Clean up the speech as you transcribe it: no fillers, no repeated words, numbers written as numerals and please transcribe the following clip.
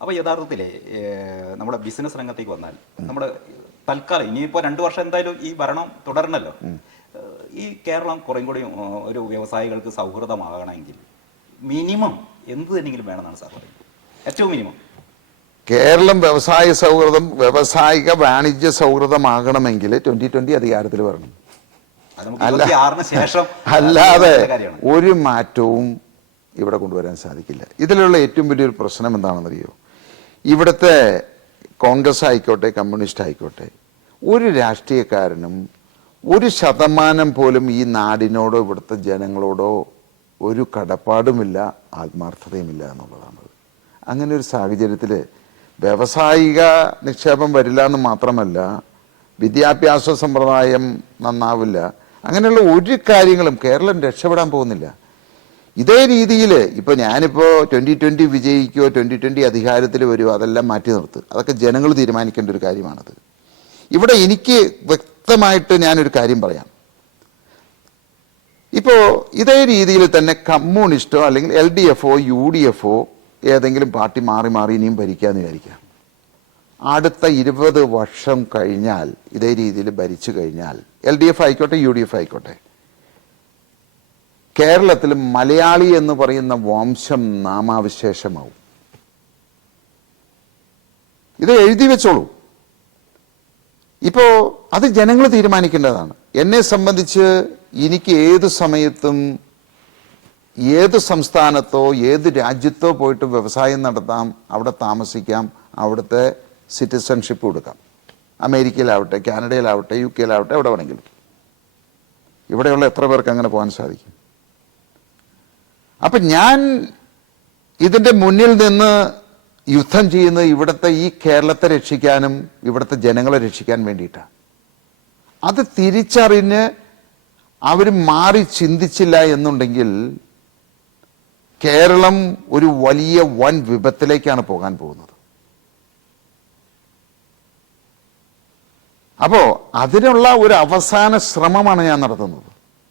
അപ്പോൾ യഥാർത്ഥത്തിൽ നമ്മുടെ ബിസിനസ് രംഗത്തേക്ക് വന്നാൽ നമ്മുടെ തൽക്കാലം ഇനിയിപ്പോൾ 2 വർഷം എന്തായാലും ഈ ഭരണം തുടരണമല്ലോ. ഈ കേരളം കുറേ കൂടി ഒരു വ്യവസായികൾക്ക് സൗഹൃദമാകണമെങ്കിൽ മിനിമം എന്ത് തന്നെങ്കിലും വേണമെന്നാണ് സാർ പറയുന്നത്? ഏറ്റവും മിനിമം കേരളം വ്യവസായ സൗഹൃദം, വ്യവസായിക വാണിജ്യ സൗഹൃദമാകണമെങ്കിൽ 2020 അധികാരത്തിൽ വരണം. അല്ലാതെ ഒരു മാറ്റവും ഇവിടെ കൊണ്ടുവരാൻ സാധിക്കില്ല. ഇതിലുള്ള ഏറ്റവും വലിയൊരു പ്രശ്നം എന്താണെന്നറിയോ? ഇവിടുത്തെ കോൺഗ്രസ് ആയിക്കോട്ടെ, കമ്മ്യൂണിസ്റ്റ് ആയിക്കോട്ടെ, ഒരു രാഷ്ട്രീയക്കാരനും 1% പോലും ഈ നാടിനോടോ ഇവിടുത്തെ ജനങ്ങളോടോ ഒരു കടപ്പാടുമില്ല, ആത്മാർത്ഥതയുമില്ല എന്നുള്ളതാണ്. അങ്ങനെ ഒരു സാഹചര്യത്തിൽ വ്യാവസായിക നിക്ഷേപം വരില്ല എന്ന് മാത്രമല്ല, വിദ്യാഭ്യാസ സമ്പ്രദായം നന്നാവില്ല. അങ്ങനെയുള്ള ഒരു കാര്യങ്ങളും കേരളം രക്ഷപ്പെടാൻ പോകുന്നില്ല. ഇതേ രീതിയിൽ ഇപ്പോൾ ഞാനിപ്പോൾ 2020 വിജയിക്കുകയോ 2020 അധികാരത്തിൽ വരുമോ അതെല്ലാം മാറ്റി നിർത്തുക. അതൊക്കെ ജനങ്ങൾ തീരുമാനിക്കേണ്ട ഒരു കാര്യമാണത്. ഇവിടെ എനിക്ക് വ്യക്തമായിട്ട് ഞാനൊരു കാര്യം പറയാം. ഇപ്പോൾ ഇതേ രീതിയിൽ തന്നെ കമ്മ്യൂണിസ്റ്റോ അല്ലെങ്കിൽ LDFോ UDFോ ഏതെങ്കിലും പാർട്ടി മാറി മാറി ഇനിയും ഭരിക്കാമെന്ന് വിചാരിക്കാം. അടുത്ത 20 വർഷം കഴിഞ്ഞാൽ ഇതേ രീതിയിൽ ഭരിച്ചു കഴിഞ്ഞാൽ LDF ആയിക്കോട്ടെ, UDF ആയിക്കോട്ടെ, കേരളത്തിൽ മലയാളി എന്ന് പറയുന്ന വംശം നാമാവിശേഷമാവും. ഇത് എഴുതി വെച്ചോളൂ. ഇപ്പോൾ അത് ജനങ്ങൾ തീരുമാനിക്കേണ്ടതാണ്. എന്നെ സംബന്ധിച്ച് എനിക്ക് ഏത് സമയത്തും ഏത് സംസ്ഥാനത്തോ ഏത് രാജ്യത്തോ പോയിട്ട് വ്യവസായം നടത്താം, അവിടെ താമസിക്കാം, അവിടുത്തെ സിറ്റിസൺഷിപ്പ് കൊടുക്കാം. അമേരിക്കയിലാവട്ടെ, കാനഡയിലാവട്ടെ, UK-യിലാവട്ടെ, എവിടെ വേണമെങ്കിലും. ഇവിടെയുള്ള എത്ര പേർക്ക് അങ്ങനെ പോകാൻ സാധിക്കും? അപ്പം ഞാൻ ഇതിൻ്റെ മുന്നിൽ നിന്ന് യുദ്ധം ചെയ്യുന്നത് ഇവിടുത്തെ ഈ കേരളത്തെ രക്ഷിക്കാനും ഇവിടുത്തെ ജനങ്ങളെ രക്ഷിക്കാൻ വേണ്ടിയിട്ടാണ്. അത് തിരിച്ചറിഞ്ഞ് അവർ മാറി ചിന്തിച്ചില്ല എന്നുണ്ടെങ്കിൽ കേരളം ഒരു വലിയ വൻ വിപത്തിലേക്കാണ് പോകാൻ പോകുന്നത്. അപ്പോൾ അതിനുള്ള ഒരു അവസാന ശ്രമമാണ് ഞാൻ നടത്തുന്നത്.